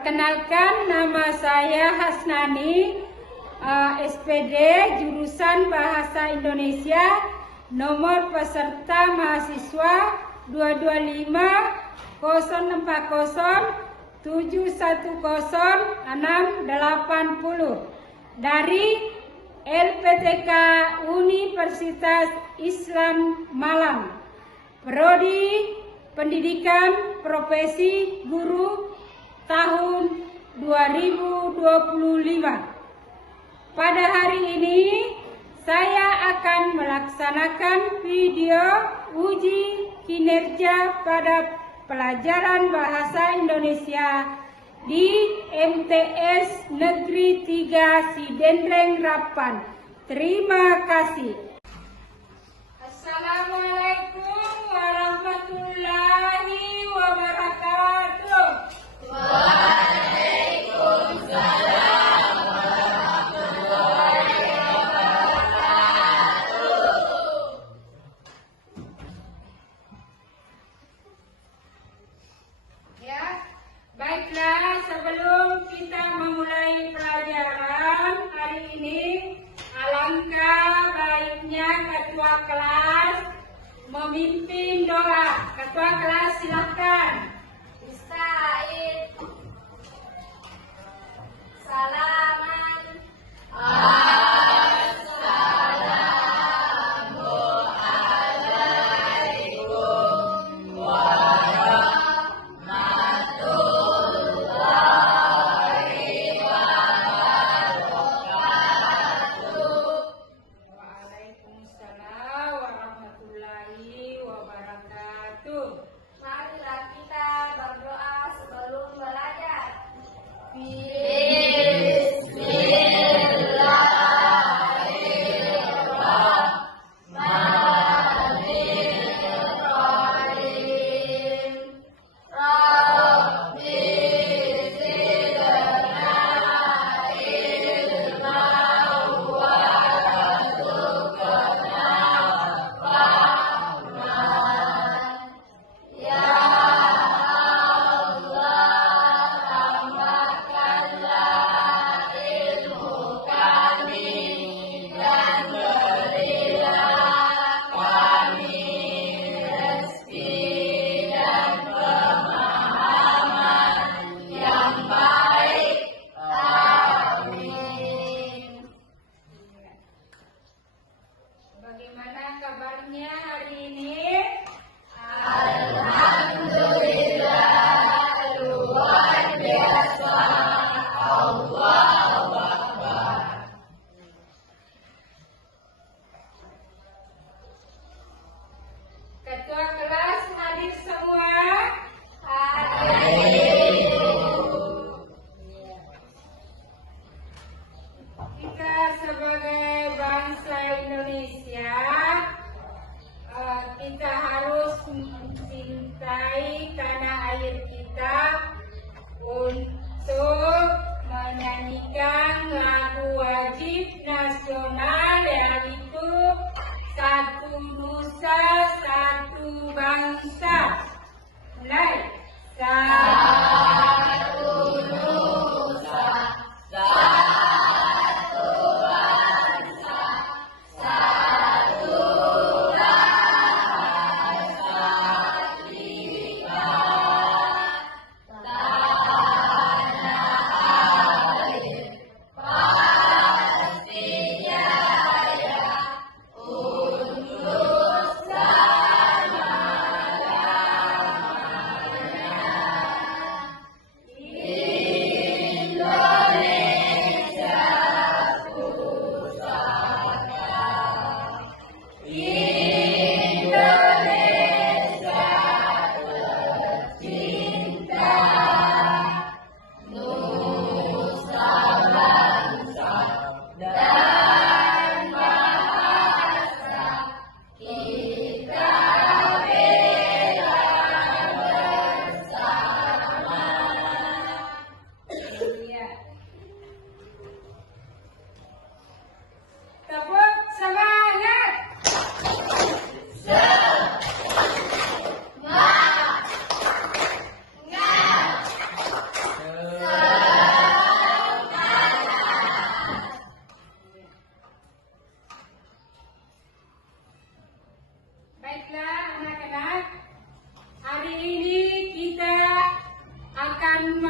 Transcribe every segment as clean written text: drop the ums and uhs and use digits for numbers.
Perkenalkan, nama saya Hasnani, SPD jurusan Bahasa Indonesia, nomor peserta mahasiswa 225-040-710-680 dari LPTK Universitas Islam Malang, Prodi Pendidikan Profesi Guru tahun 2025. Pada hari ini saya akan melaksanakan video uji kinerja pada pelajaran Bahasa Indonesia di MTS Negeri 3 Sidendreng Rapan. Terima kasih. Assalamualaikum warahmatullahi wabarakatuh. Waalaikumsalam warahmatullahi wabarakatuh. Ya, baiklah, sebelum kita memulai pelajaran hari ini, alangkah baiknya ketua kelas memimpin doa. Ketua kelas silakan. Ustaid salaman Assalamualaikum warahmatullahi wabarakatuh. Waalaikumsalam warahmatullahi wabarakatuh. Mari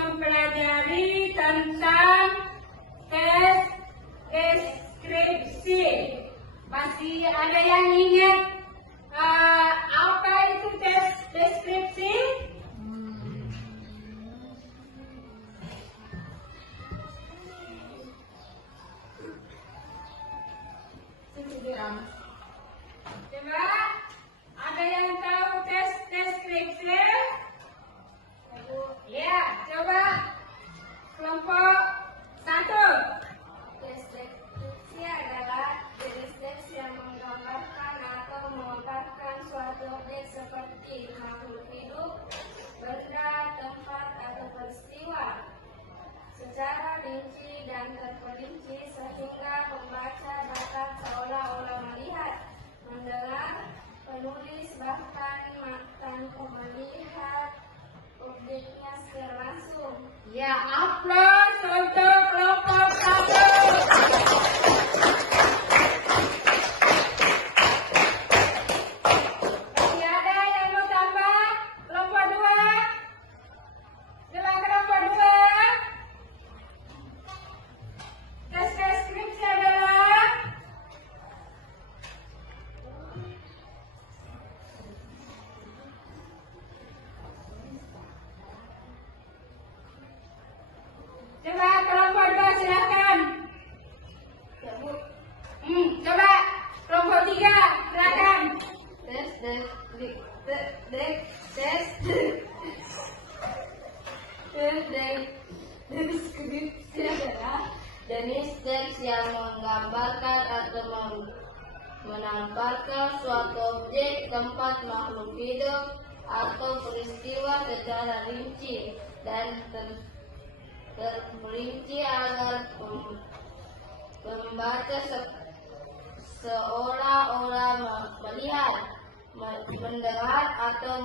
mempelajari tentang tes deskripsi. Masih ada yang ingat apa itu tes deskripsi? Coba, ada yang tahu tes deskripsi? Ya, coba kelompok 1. Deskripsi adalah jenis teks yang menggambarkan atau memaparkan suatu objek seperti makhluk hidup, benda, tempat, atau peristiwa secara rinci dan terperinci sehingga pembaca dapat seolah-olah melihat, mendengar, penulis bahkan tanpa melihat objeknya secara langsung. Ya, aplaus untuk kelompok 1. Masih ada yang mau tambah? Kelompok 2. Coba kelompok 2. Tes deskripsi adalah coba kelompok 2 silakan. Ya, Bu. Coba kelompok 3 silakan. Deskripsi adalah jenis teks yang menggambarkan atau menamparkan suatu objek, tempat, makhluk hidup, atau peristiwa secara rinci dan terperinci agar pembaca seolah-olah melihat, mendengar, atau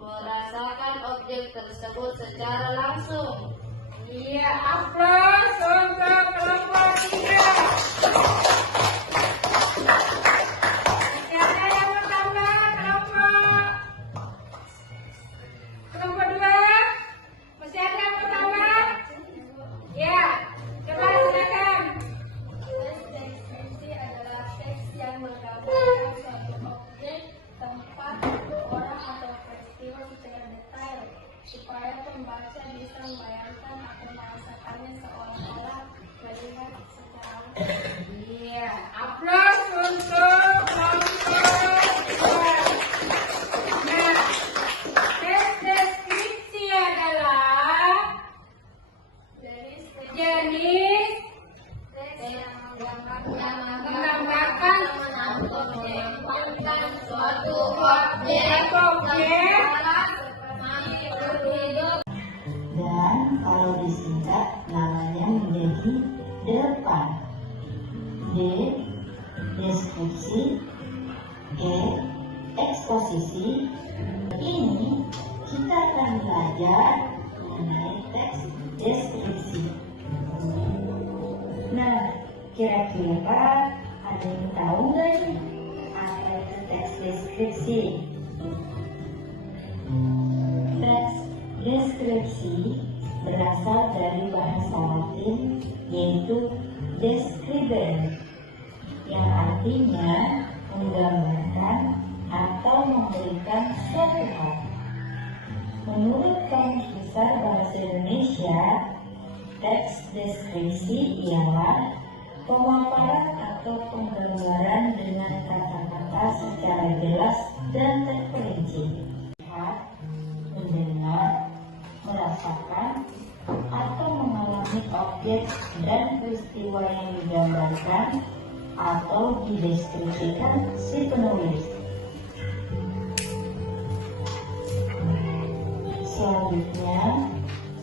merasakan objek tersebut secara langsung. Iya, aplaus untuk kelompok 3. Masih ada yang mau tambah kelompok 2? Masih ada yang mau tambah? Ya, coba silakan. Deskripsi adalah teks yang menggambarkan suatu objek, tempat, orang, atau peristiwa secara detail supaya pembaca bisa membayangkan atau merasakannya seolah-olah melihat secara langsung. Iya, aplaus untuk kelompok 2. Nah, tes deskripsi adalah jenis Teks yang menggambarkan menamparkan suatu objek, objek seperti hidup. Dan kalau disingkat namanya menjadi depan. D. Deskripsi. E. Eksposisi. Ini kita akan belajar mengenai teks deskripsi. Nah, kira-kira ada yang tahu nggak nih apa itu teks deskripsi? Teks deskripsi berasal dari bahasa Latin yaitu describere, yang artinya menggambarkan atau memberikan suatu hal. Menurut Kamus Besar Bahasa Indonesia, teks deskripsi ialah pemaparan atau penggambaran dengan kata-kata secara jelas dan terperinci. Lihat, mendengar, merasakan, atau mengalami objek dan peristiwa yang digambarkan atau dideskripsikan si penulis. Selanjutnya,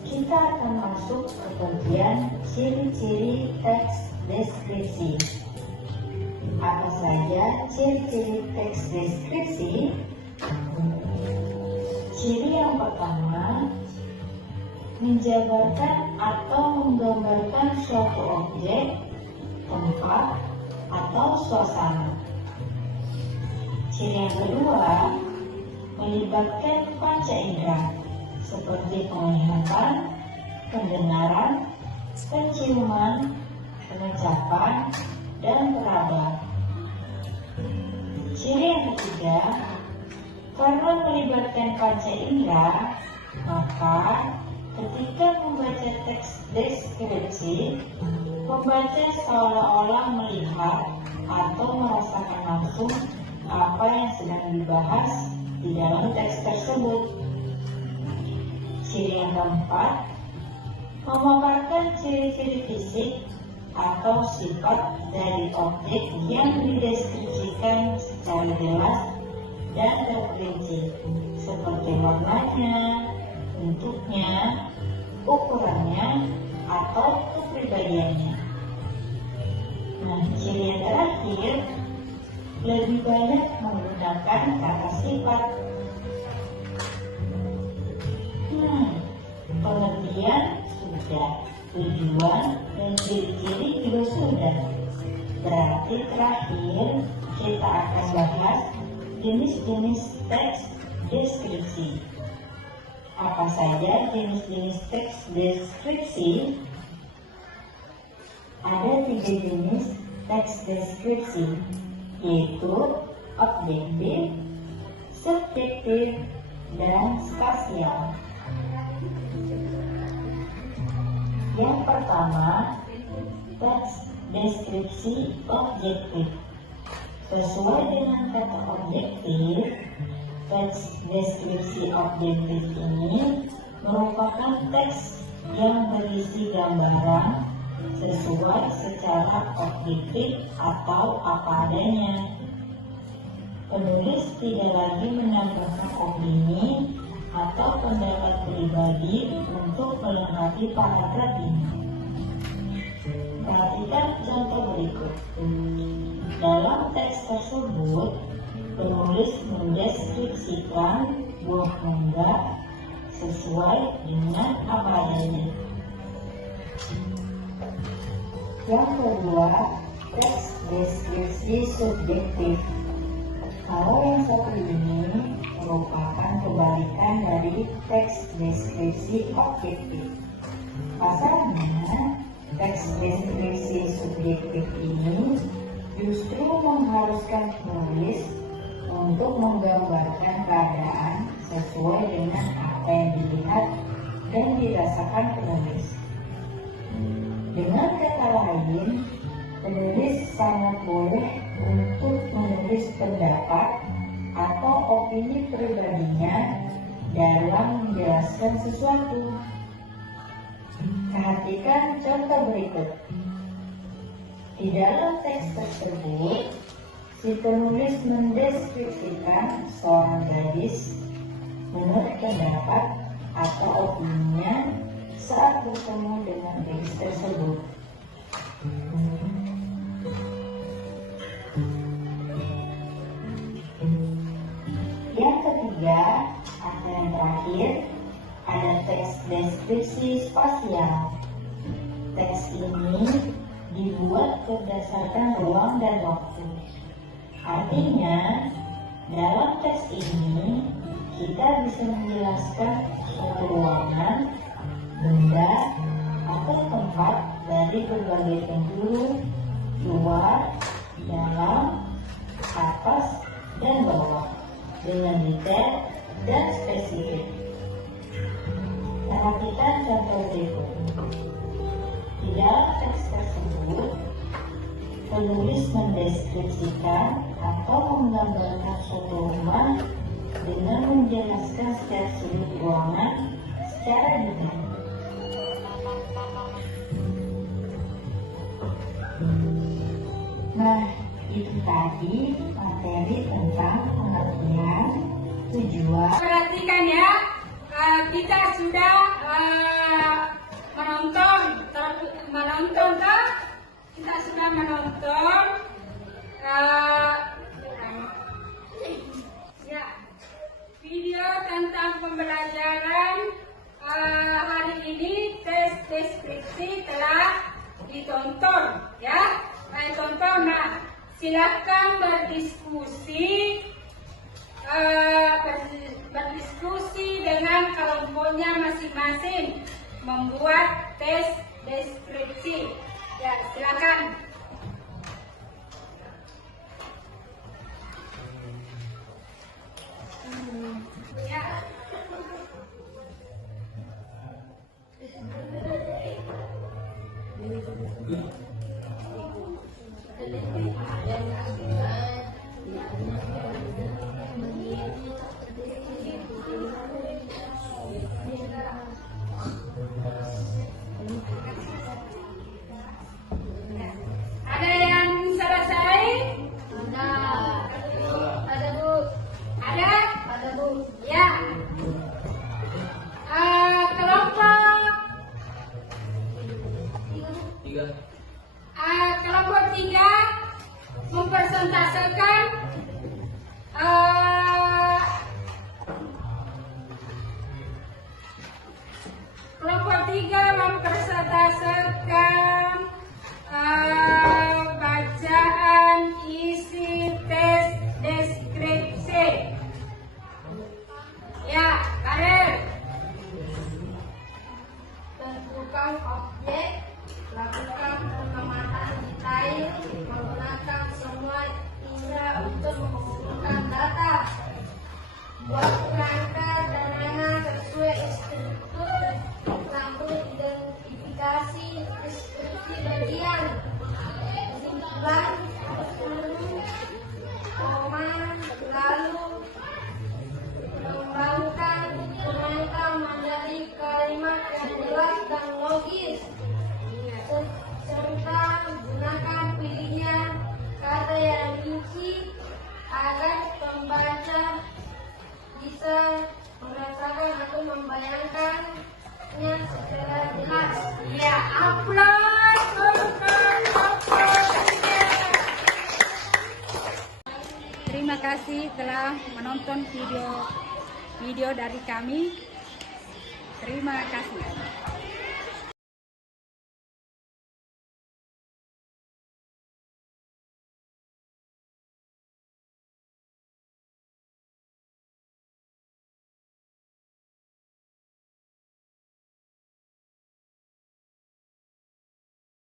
kita akan masuk ke bagian ciri-ciri teks deskripsi. Apa saja ciri-ciri teks deskripsi? Ciri yang pertama, menjabarkan atau menggambarkan suatu objek, tempat, atau suasana. Ciri yang kedua, melibatkan panca indera seperti penglihatan, panca indera, maka ketika membaca teks deskripsi, pembaca seolah-olah melihat atau merasakan langsung apa yang sedang dibahas di dalam teks tersebut. Ciri yang keempat, memaparkan ciri-ciri fisik atau sifat dari objek yang dideskripsikan secara jelas dan terperinci, seperti warnanya, bentuknya, ukurannya, atau kepribadiannya. Nah, ciri yang terakhir, lebih banyak menggunakan kata sifat. Pengertian sudah, tujuan dan ciri-ciri juga sudah. Berarti terakhir kita akan bahas jenis-jenis teks deskripsi. Apa saja jenis-jenis teks deskripsi? Ada 3 jenis teks deskripsi, yaitu objektif, subjektif, dan spasial. Yang pertama, teks deskripsi objektif. Sesuai dengan kata objektif, teks deskripsi objektif ini merupakan teks yang berisi gambaran sesuai secara objektif atau apa adanya. Penulis tidak lagi menambahkan opini atau pendapat pribadi untuk melengkapi paragraf ini. Perhatikan contoh berikut. Dalam teks tersebut, penulis mendeskripsikan buah mangga sesuai dengan apa adanya. Yang kedua, teks deskripsi subjektif. Kalau yang satu ini merupakan kebalikan dari teks deskripsi objektif. Pasalnya, teks deskripsi subjektif ini justru mengharuskan penulis untuk menggambarkan keadaan sesuai dengan apa yang dilihat dan dirasakan penulis. Dengan kata lain, penulis sangat boleh untuk menulis pendapat atau opini pribadinya dalam menjelaskan sesuatu. Perhatikan contoh berikut. Di dalam teks tersebut, si penulis mendeskripsikan seorang gadis menurut pendapat atau opininya saat bertemu dengan gadis tersebut. Yang ketiga atau yang terakhir, ada teks deskripsi spasial. Teks ini dibuat berdasarkan ruang dan waktu. Artinya, dalam teks ini kita bisa menjelaskan suatu ruangan, benda, atau tempat dari berbagai penjuru, luar, dalam, atas, dan bawah dengan detail dan spesifik. Perhatikan contoh berikut. Di dalam teks tersebut, penulis mendeskripsikan atau menggambarkan suatu rumah dengan menjelaskan setiap sudut ruangan secara detail. Nah, itu tadi materi tentang pengertian, tujuan. Perhatikan ya, kita sudah menonton kan? Kita sudah menonton ya, video tentang pembelajaran hari ini. Tes deskripsi telah ditonton ya. Tonton, nah silakan berdiskusi dengan kelompoknya masing-masing membuat tes deskripsi. Ya, silakan. Ya. Ada yang selesai? Ada Bu. Ada? Ada Bu. Ya. Kelompok 3 mempresentasekan bacaan isi tes deskripsi. Ya, Karir. Tentukan objek, lakukan pengamatan detail, menggunakan semua indera untuk mengumpulkan data. Buat kerangka sederhana sesuai struktur, lampu identifikasi deskripsi bagian. Simpan, koma, lalu kembangkan kerangka menjadi kalimat yang jelas dan logis, serta gunakan pilihan kata yang rinci agar pembaca bisa merasakan atau membayangkannya secara jelas. Ya, upload, upload. Terima kasih telah menonton video dari kami. Terima kasih.